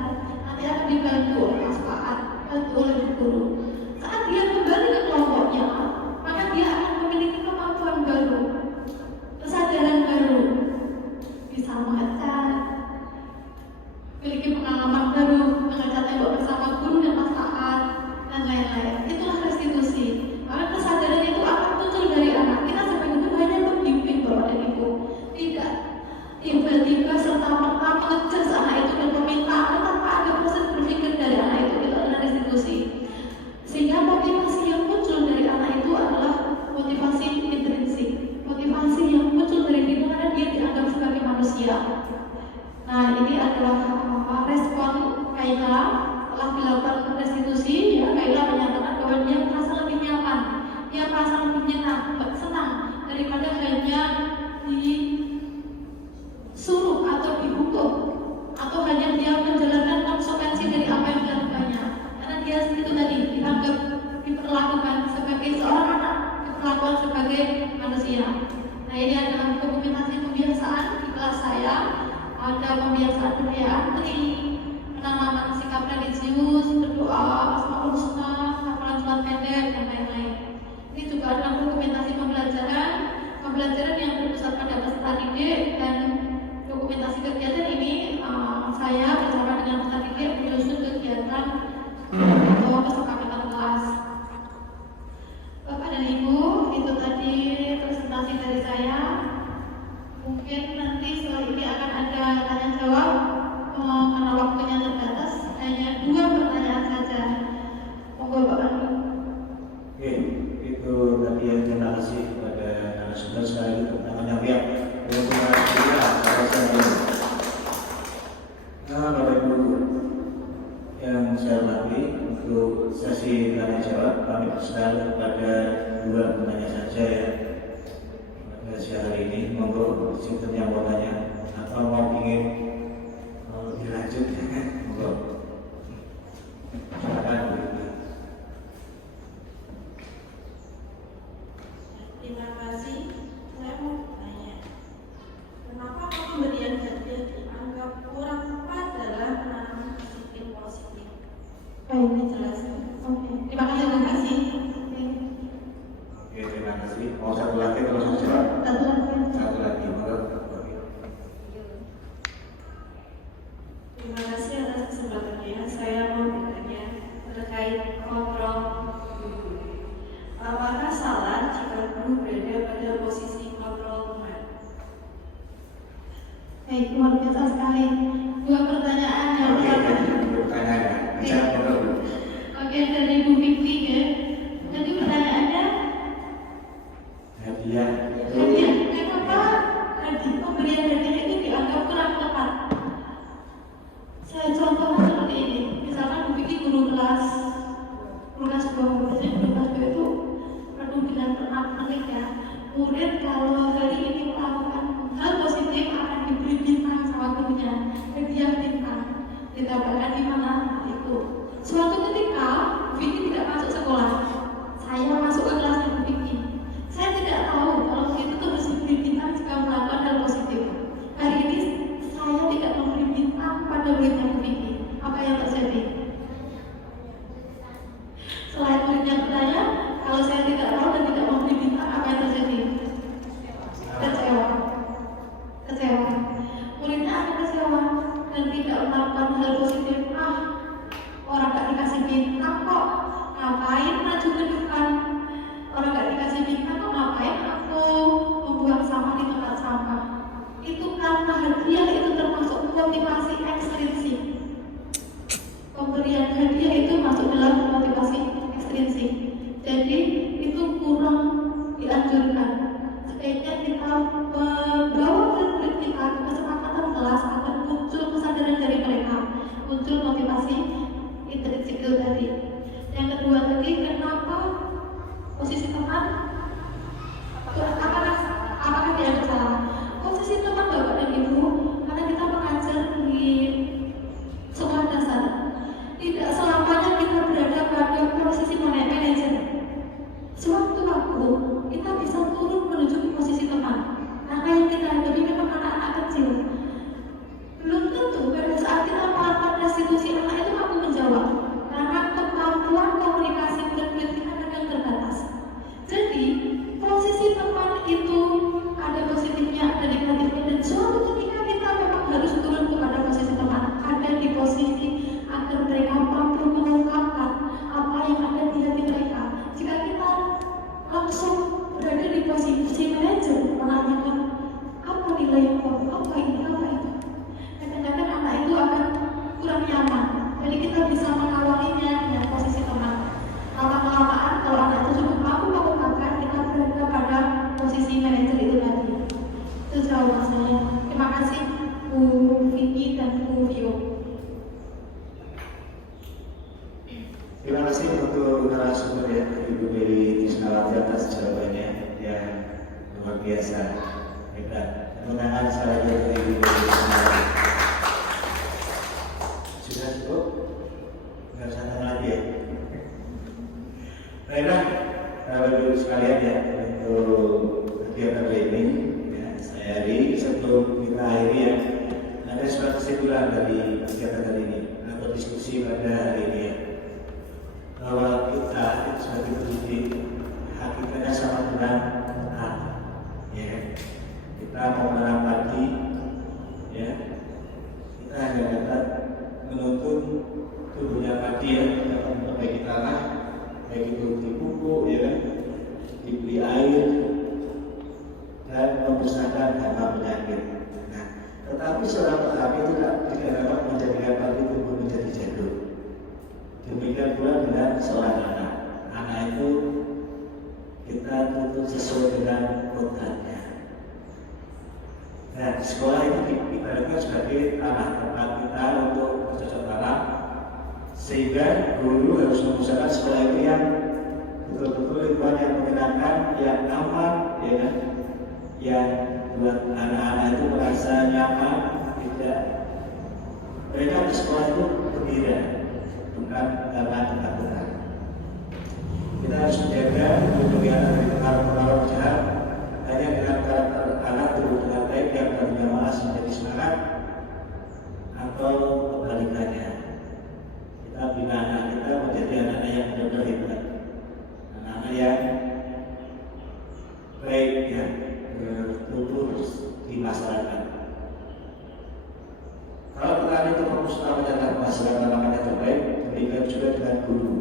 Nanti akan dibantu oleh Mas Faat, bantu oleh guru. Saat dia kembali ke kelompoknya, maka dia akan memiliki kemampuan baru, kesadaran baru, bisa mengecat, memiliki pengalaman baru, mengecat tembok bersama guru dan Mas Faat, dan lain-lain. Itulah restitusi. Maka kesadaran itu akan muncul dari anak. Kita sebagai guru hanya membimbing Bapak dan Ibu, tidak tiba-tiba serta-merta mengejar anak itu dan meminta tanpa ada proses berpikir dari anak itu. Itu adalah restitusi. Sehingga motivasi yang muncul dari anak itu adalah motivasi intrinsik, motivasi yang muncul dari diri karena dia dianggap sebagai manusia. Nah ini adalah respon Kayla setelah dilakukan restitusi. Ya, Kayla menyatakan bahwa dia merasa lebih nyaman, dia merasa lebih senang daripada hanya disuruh atau dihukum atau hanya dia menjalankan konsekuensi dari apa yang dilakukannya. Karena dia itu tadi dianggap diperlakukan sebagai seorang anak, diperlakukan sebagai manusia. Nah ini adalah dokumentasi pembiasaan di kelas saya. Ada pembiasaan budaya antri, penanaman sikap religius, berdoa, asmaul husna, hafalan surat pendek, dan lain-lain. Ini juga adalah dokumentasi pembelajaran yang berpusat pada peserta didik, dan dokumentasi kegiatan ini saya bersama dengan peserta didik menyusun kegiatan atau kesepakatan kelas. Bapak dan Ibu, itu tadi presentasi dari saya. Mungkin nanti setelah ini akan ada tanya jawab, karena waktunya terbatas, hanya 2 pertanyaan saja. Monggo Bapak. Oke, itu tadi yang terima kasih kepada narasumber sekali pertanyaannya Riak. Nah, Bapak Ibu yang saya hormati, untuk sesi tanya jawab kami persilakan kepada 2 penanya saja ya. Pada hari ini, monggo sistem yang mau tanya atau mau ingin lebih lanjut, monggo. Silakan. Terima kasih. Saya mau bertanya, kenapa pemberian hadiah dianggap kurang tepat dalam menanam disiplin positif? Baik, Dijelaskan. oke. Terima kasih. Oke, terima kasih. Mau satu lagi terus jawab? Satu lagi, monggo. Terima kasih atas kesempatannya. Saya mau bertanya terkait kontrol guru. Apakah salah jika guru berada pada posisi kontrol teman? Baik, luar biasa sekali. 2 pertanyaan yang Oke, pertama. pertanyaan. Bicara monggo. Oke, dari Bu Fikri ya. Jadi pertanyaannya, Hadiah. kenapa pemberian hadiah itu dianggap kurang tepat? Saya contohkan seperti ini. Misalkan Bu Fikri guru kelas 2, biasanya guru kelas 2 itu penuh dengan penik ya. Murid kalau hari ini melakukan hal positif akan diberi bintang sama gurunya, hadiah bintang. Ditambahkan di mana itu. Suatu ketika Vicky tidak masuk sekolah, saya masuk ke kelasnya Bu Vicky. Saya tidak tahu kalau itu tuh mesti diberi bintang jika melakukan hal positif. Hari ini saya tidak memberi bintang pada muridnya Bu Vicky. Apa yang terjadi? Selain muridnya bertanya, kalau saya tidak tahu dan tidak memberi bintang, apa yang terjadi? Kecewa. Muridnya akan kecewa dan tidak melakukan hal positif. Orang gak dikasih bintang kok, ngapain maju ke depan? Orang gak dikasih bintang kok, ngapain aku membuang sampah di tempat sampah? hadiah itu termasuk motivasi ekstrinsik. Pemberian hadiah itu masuk dalam motivasi ekstrinsik. Jadi itu kurang dianjurkan. Sebaiknya kita bawa murid kita ke kesepakatan kelas agar muncul kesadaran dari mereka, muncul motivasi intrinsik itu tadi. Yang kedua tadi, kenapa posisi teman? Apakah dia ada salah? Posisi teman Bapak dan Ibu, karena kita mengajar di sekolah dasar, tidak selamanya kita berada pada posisi manajer. Sewaktu-waktu kita bisa turun menuju ke posisi teman. Karena yang kita hadapi memang anak-anak kecil. Belum tentu pada saat kita melakukan restitusi anak itu mampu menjawab, karena kemampuan komunikasi murid kita kadang terbatas. Jadi posisi teman itu ada positifnya, ada negatifnya, dan suatu ketika kita memang harus turun kepada posisi teman, ada di posisi agar mereka mampu mengungkapkan apa yang ada di hati mereka. Jika kita langsung berada di posisi manajer, menanyakan apa nilai yang apa ini, apa itu, kadang-kadang anak itu akan kurang nyaman. Jadi kita bisa mengawalinya dengan posisi teman. Lama-kelamaan kalau anak itu cukup mampu mengungkapkan, kita berada pada posisi manajer itu tadi. Itu jawaban saya. Terima kasih Bu Vicky dan Bu Vio. Terima kasih untuk narasumber ya, Ibu Mary Tisnawati atas jawabannya yang luar biasa. Hebat. Tepuk tangan sekali lagi untuk Ibu Mary Tisnawati. Sudah cukup? Nggak usah tanya lagi ya. Baiklah, Bapak Ibu sekalian ya, untuk kegiatan ini ya, saya hari sebelum kita akhiri ya, ada suatu kesimpulan dari kegiatan hari ini atau diskusi pada hari ini ya, bahwa kita sebagai pendidik hakikatnya sama dengan anak ya, kita mau menanam padi ya, kita hanya dapat menuntun tumbuhnya padi ya, dapat memperbaiki tanah, baik itu dipupuk ya kan, diberi air dan memusnahkan hama penyakit. Nah, tetapi seorang petani itu tidak dapat menjadikan padi tumbuh menjadi jagung. Demikian pula dengan seorang anak. Anak itu kita tuntut sesuai dengan kodratnya. Nah, sekolah itu diibaratkan sebagai tanah tempat kita untuk bercocok tanam, sehingga guru harus mengusahakan sekolah itu yang betul-betul lingkungan yang menyenangkan, yang aman, ya kan? Yang buat anak-anak itu merasa nyaman, tidak mereka di sekolah itu gembira, bukan karena ketakutan. Kita harus menjaga lindungi anak dari pengaruh-pengaruh jahat. Hanya dengan karakter anak tumbuh dengan baik yang tadinya malas menjadi semangat, atau kebalikannya. Kita bina anak kita menjadi anak-anak yang benar-benar hebat, anak-anak yang baik ya, bertumbuh di masyarakat. Kalau petani itu fokus menjaga masyarakat namanya terbaik, demikian juga dengan guru.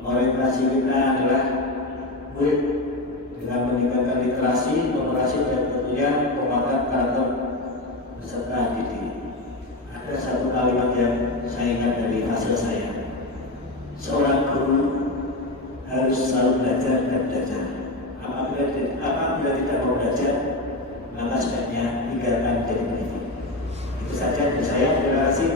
Orientasi kita adalah murid dengan meningkatkan literasi, operasi dan tentunya penguatan karakter peserta didik. Ada satu kalimat yang saya ingat dari hasil saya. Seorang guru harus selalu belajar dan belajar. Apabila tidak mau belajar, maka sebaiknya tinggalkan jadi pendidik. Itu saja dari saya. Terima kasih.